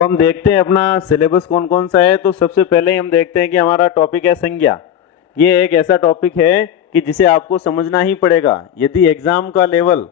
तो हम देखते हैं अपना सिलेबस कौन कौन सा है। तो सबसे पहले ही हम देखते हैं कि हमारा टॉपिक है संज्ञा। ये एक ऐसा टॉपिक है कि जिसे आपको समझना ही पड़ेगा। यदि एग्जाम का लेवल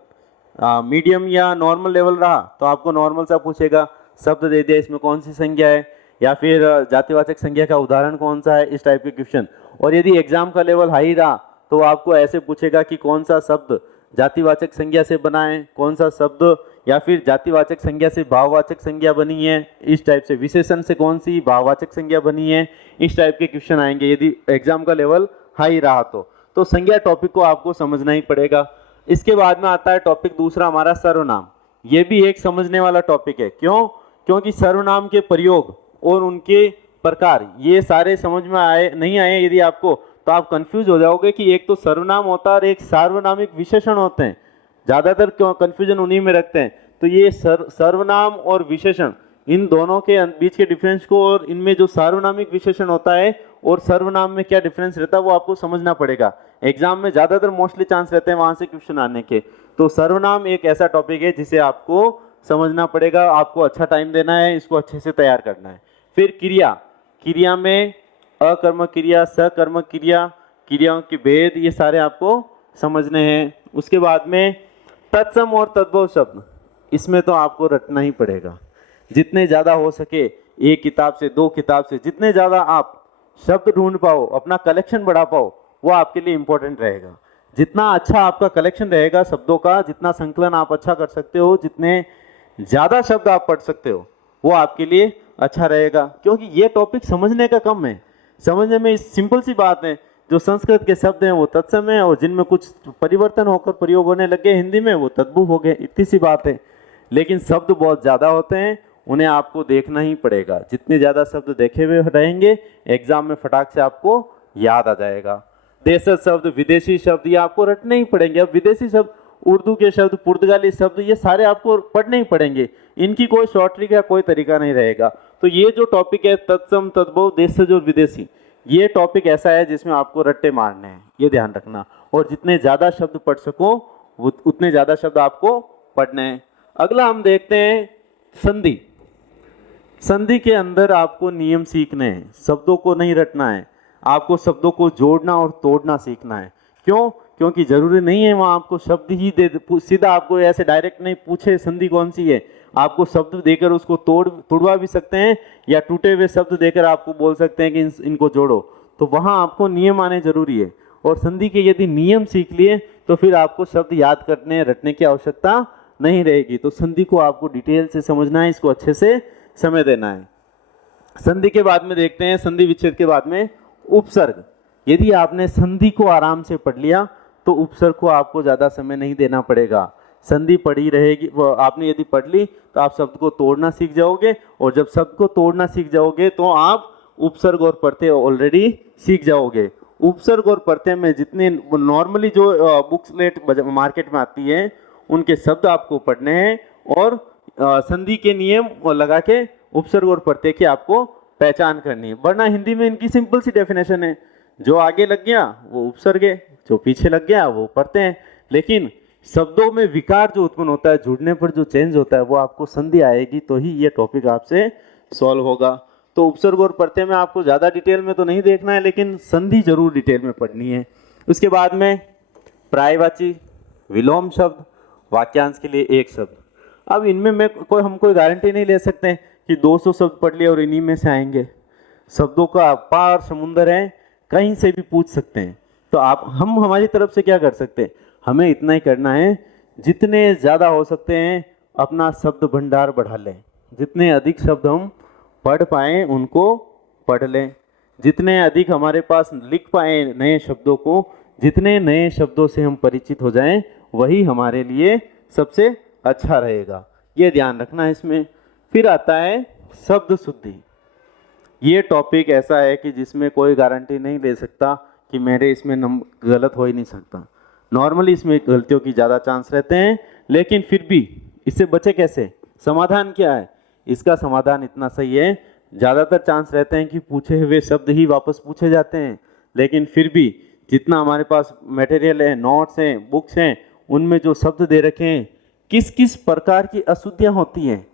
मीडियम या नॉर्मल लेवल रहा तो आपको नॉर्मल सा पूछेगा, शब्द दे दिया इसमें कौन सी संज्ञा है, या फिर जातिवाचक संज्ञा का उदाहरण कौन सा है, इस टाइप के क्वेश्चन। और यदि एग्जाम का लेवल हाई रहा तो आपको ऐसे पूछेगा कि कौन सा शब्द जातिवाचक संज्ञा से बना है, कौन सा शब्द या फिर जातिवाचक संज्ञा से भाववाचक संज्ञा बनी है, इस टाइप से विशेषण से कौन सी भाववाचक संज्ञा बनी है, इस टाइप के क्वेश्चन आएंगे यदि एग्जाम का लेवल हाई रहा तो संज्ञा टॉपिक को आपको समझना ही पड़ेगा। इसके बाद में आता है टॉपिक दूसरा हमारा सर्वनाम। ये भी एक समझने वाला टॉपिक है। क्यों? क्योंकि सर्वनाम के प्रयोग और उनके प्रकार ये सारे समझ में आए नहीं आए यदि आपको, तो आप कंफ्यूज हो जाओगे कि एक तो सर्वनाम होता है और एक सार्वनामिक विशेषण होते हैं। ज़्यादातर कंफ्यूजन उन्हीं में रखते हैं। तो ये सर्वनाम और विशेषण, इन दोनों के बीच के डिफरेंस को और इनमें जो सार्वनामिक विशेषण होता है और सर्वनाम में क्या डिफरेंस रहता है वो आपको समझना पड़ेगा। एग्जाम में ज़्यादातर मोस्टली चांस रहते हैं वहाँ से क्वेश्चन आने के। तो सर्वनाम एक ऐसा टॉपिक है जिसे आपको समझना पड़ेगा, आपको अच्छा टाइम देना है, इसको अच्छे से तैयार करना है। फिर क्रिया, क्रिया में अकर्मक क्रिया, सकर्मक क्रिया, क्रियाओं के भेद, ये सारे आपको समझने हैं। उसके बाद में तत्सम और तद्भव शब्द, इसमें तो आपको रटना ही पड़ेगा। जितने ज़्यादा हो सके, एक किताब से, दो किताब से, जितने ज़्यादा आप शब्द ढूंढ पाओ, अपना कलेक्शन बढ़ा पाओ, वो आपके लिए इंपॉर्टेंट रहेगा। जितना अच्छा आपका कलेक्शन रहेगा शब्दों का, जितना संकलन आप अच्छा कर सकते हो, जितने ज़्यादा शब्द आप पढ़ सकते हो, वो आपके लिए अच्छा रहेगा। क्योंकि ये टॉपिक समझने का कम है, समझने में सिंपल सी बात है। जो संस्कृत के शब्द हैं वो तत्सम है और जिनमें कुछ परिवर्तन होकर प्रयोग होने लगे हिंदी में वो तद्भव हो गए, इतनी सी बात है। लेकिन शब्द बहुत ज़्यादा होते हैं, उन्हें आपको देखना ही पड़ेगा। जितने ज़्यादा शब्द देखे हुए रहेंगे एग्जाम में फटाक से आपको याद आ जाएगा। देशज शब्द, विदेशी शब्द, ये आपको रटने ही पड़ेंगे। अब विदेशी शब्द, उर्दू के शब्द, पुर्तगाली शब्द, ये सारे आपको पढ़ने ही पड़ेंगे। इनकी कोई शॉर्ट ट्रिक या कोई तरीका नहीं रहेगा। तो ये जो टॉपिक है तत्सम, तद्भव, देशज और विदेशी, ये टॉपिक ऐसा है जिसमें आपको रट्टे मारने हैं, ये ध्यान रखना। और जितने ज़्यादा शब्द पढ़ सको उतने ज़्यादा शब्द आपको पढ़ने हैं। अगला हम देखते हैं संधि। संधि के अंदर आपको नियम सीखने हैं, शब्दों को नहीं रटना है, आपको शब्दों को जोड़ना और तोड़ना सीखना है। क्यों? क्योंकि जरूरी नहीं है वहाँ आपको शब्द ही दे, सीधा आपको ऐसे डायरेक्ट नहीं पूछे संधि कौन सी है, आपको शब्द देकर उसको तोड़वा भी सकते हैं, या टूटे हुए शब्द देकर आपको बोल सकते हैं कि इनको जोड़ो। तो वहाँ आपको नियम आने जरूरी है। और संधि के यदि नियम सीख लिए तो फिर आपको शब्द याद करने रटने की आवश्यकता नहीं रहेगी। तो संधि को आपको डिटेल से समझना है, इसको अच्छे से समय देना है। संधि के बाद में देखते हैं, संधि विच्छेद के बाद में उपसर्ग। यदि आपने संधि को आराम से पढ़ लिया तो उपसर्ग को आपको ज़्यादा समय नहीं देना पड़ेगा। संधि पढ़ी रहेगी, आपने यदि पढ़ ली तो आप शब्द को तोड़ना सीख जाओगे, और जब शब्द को तोड़ना सीख जाओगे तो आप उपसर्ग और प्रत्यय ऑलरेडी सीख जाओगे। उपसर्ग और प्रत्यय में जितने नॉर्मली जो बुक्स मार्केट में आती है उनके शब्द आपको पढ़ने हैं, और संधि के नियम लगा के उपसर्ग और प्रत्यय की आपको पहचान करनी है। वरना हिंदी में इनकी सिंपल सी डेफिनेशन है, जो आगे लग गया वो उपसर्ग है, जो पीछे लग गया वो प्रत्यय है। लेकिन शब्दों में विकार जो उत्पन्न होता है, जुड़ने पर जो चेंज होता है, वो आपको संधि आएगी तो ही ये टॉपिक आपसे सॉल्व होगा। तो उपसर्ग और प्रत्यय में आपको ज़्यादा डिटेल में तो नहीं देखना है, लेकिन संधि जरूर डिटेल में पढ़नी है। उसके बाद में पर्यायवाची, विलोम शब्द, वाक्यांश के लिए एक शब्द। अब इनमें हम कोई गारंटी नहीं ले सकते कि 200 शब्द पढ़ लिए और इन्हीं में से आएंगे। शब्दों का अपार समुंदर है, कहीं से भी पूछ सकते हैं। तो हम हमारी तरफ से क्या कर सकते हैं, हमें इतना ही करना है, जितने ज़्यादा हो सकते हैं अपना शब्द भंडार बढ़ा लें। जितने अधिक शब्द हम पढ़ पाएँ उनको पढ़ लें, जितने अधिक हमारे पास लिख पाएँ नए शब्दों को, जितने नए शब्दों से हम परिचित हो जाएं, वही हमारे लिए सबसे अच्छा रहेगा। ये ध्यान रखना है इसमें। फिर आता है शब्द शुद्धि। ये टॉपिक ऐसा है कि जिसमें कोई गारंटी नहीं ले सकता कि मेरे इसमें गलत हो ही नहीं सकता। नॉर्मली इसमें गलतियों की ज़्यादा चांस रहते हैं, लेकिन फिर भी इससे बचे कैसे, समाधान क्या है? इसका समाधान इतना सही है, ज़्यादातर चांस रहते हैं कि पूछे हुए शब्द ही वापस पूछे जाते हैं, लेकिन फिर भी जितना हमारे पास मटेरियल है, नोट्स हैं, बुक्स हैं, उनमें जो शब्द दे रखे हैं, किस किस प्रकार की अशुद्धियाँ होती हैं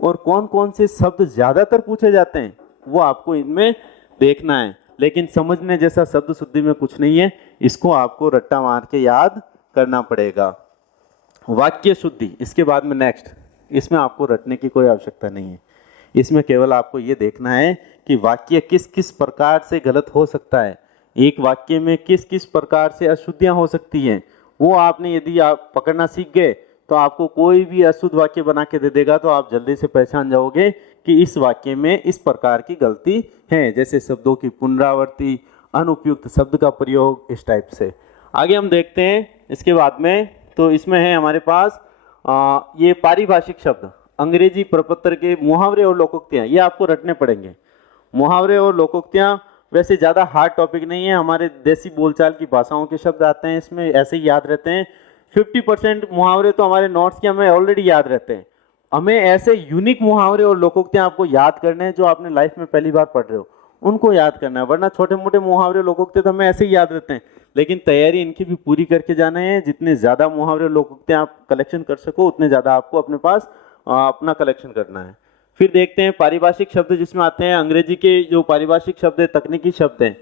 और कौन कौन से शब्द ज़्यादातर पूछे जाते हैं वो आपको इनमें देखना है। लेकिन समझने जैसा शब्द शुद्धि में कुछ नहीं है, इसको आपको रट्टा मार के याद करना पड़ेगा। वाक्य शुद्धि इसके बाद में नेक्स्ट, इसमें आपको रटने की कोई आवश्यकता नहीं है। इसमें केवल आपको ये देखना है कि वाक्य किस किस प्रकार से गलत हो सकता है, एक वाक्य में किस किस प्रकार से अशुद्धियाँ हो सकती हैं। वो आपने यदि आप पकड़ना सीख गए तो आपको कोई भी अशुद्ध वाक्य बना के दे देगा तो आप जल्दी से पहचान जाओगे कि इस वाक्य में इस प्रकार की गलती है, जैसे शब्दों की पुनरावृत्ति, अनुपयुक्त शब्द का प्रयोग, इस टाइप से। आगे हम देखते हैं इसके बाद में, तो इसमें है हमारे पास ये पारिभाषिक शब्द, अंग्रेजी प्रपत्र के मुहावरे और लोकोक्तियाँ, ये आपको रटने पड़ेंगे। मुहावरे और लोकोक्तियाँ वैसे ज़्यादा हार्ड टॉपिक नहीं है, हमारे देसी बोलचाल की भाषाओं के शब्द आते हैं इसमें, ऐसे ही याद रहते हैं। 50% मुहावरे तो हमारे नोट्स के हमें ऑलरेडी याद रहते हैं। हमें ऐसे यूनिक मुहावरे और लोकोक्तियाँ आपको याद करने हैं जो आपने लाइफ में पहली बार पढ़ रहे हो, उनको याद करना है। वरना छोटे मोटे मुहावरे लोकोक्ति तो हमें ऐसे ही याद रहते हैं, लेकिन तैयारी इनकी भी पूरी करके जाना है। जितने ज़्यादा मुहावरे लोकोक्तियाँ आप कलेक्शन कर सको उतने ज़्यादा आपको अपने पास अपना कलेक्शन करना है। फिर देखते हैं पारिभाषिक शब्द, जिसमें आते हैं अंग्रेजी के जो पारिभाषिक शब्द है, तकनीकी शब्द हैं।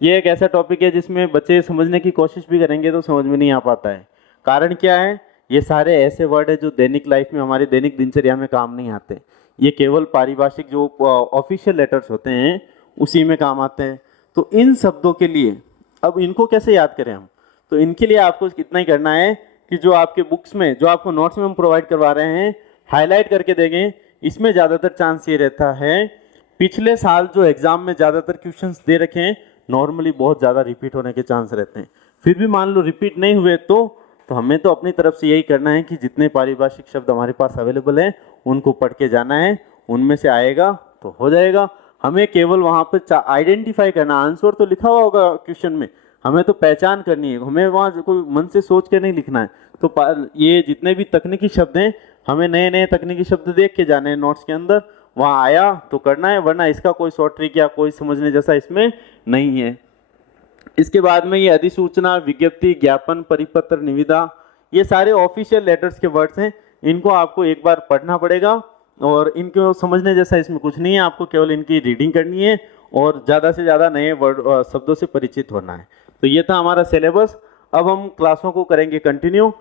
ये एक ऐसा टॉपिक है जिसमें बच्चे समझने की कोशिश भी करेंगे तो समझ में नहीं आ पाता है। कारण क्या है, ये सारे ऐसे वर्ड है जो दैनिक लाइफ में, हमारी दैनिक दिनचर्या में काम नहीं आते। ये केवल पारिभाषिक जो ऑफिशियल लेटर्स होते हैं उसी में काम आते हैं। तो इन शब्दों के लिए अब इनको कैसे याद करें हम, तो इनके लिए आपको इतना ही करना है कि जो आपके बुक्स में, जो आपको नोट्स में हम प्रोवाइड करवा रहे हैं, हाईलाइट करके देंगे। इसमें ज़्यादातर चांस ये रहता है, पिछले साल जो एग्ज़ाम में ज़्यादातर क्वेश्चंस दे रखे हैं नॉर्मली बहुत ज़्यादा रिपीट होने के चांस रहते हैं। फिर भी मान लो रिपीट नहीं हुए तो हमें तो अपनी तरफ से यही करना है कि जितने पारिभाषिक शब्द हमारे पास अवेलेबल हैं उनको पढ़ के जाना है, उनमें से आएगा तो हो जाएगा। हमें केवल वहाँ पर आइडेंटिफाई करना, आंसर तो लिखा हुआ होगा क्वेश्चन में, हमें तो पहचान करनी है, हमें वहाँ कोई मन से सोच के नहीं लिखना है। तो ये जितने भी तकनीकी शब्द हैं, हमें नए नए तकनीकी शब्द देख के जाने हैं नोट्स के अंदर, वहाँ आया तो करना है, वरना इसका कोई शॉर्ट ट्रिक या कोई समझने जैसा इसमें नहीं है। इसके बाद में ये अधिसूचना, विज्ञप्ति, ज्ञापन, परिपत्र, निविदा, ये सारे ऑफिशियल लेटर्स के वर्ड्स हैं। इनको आपको एक बार पढ़ना पड़ेगा और इनको समझने जैसा इसमें कुछ नहीं है, आपको केवल इनकी रीडिंग करनी है और ज़्यादा से ज़्यादा नए वर्ड शब्दों से परिचित होना है। तो ये था हमारा सिलेबस। अब हम क्लासों को करेंगे कंटिन्यू।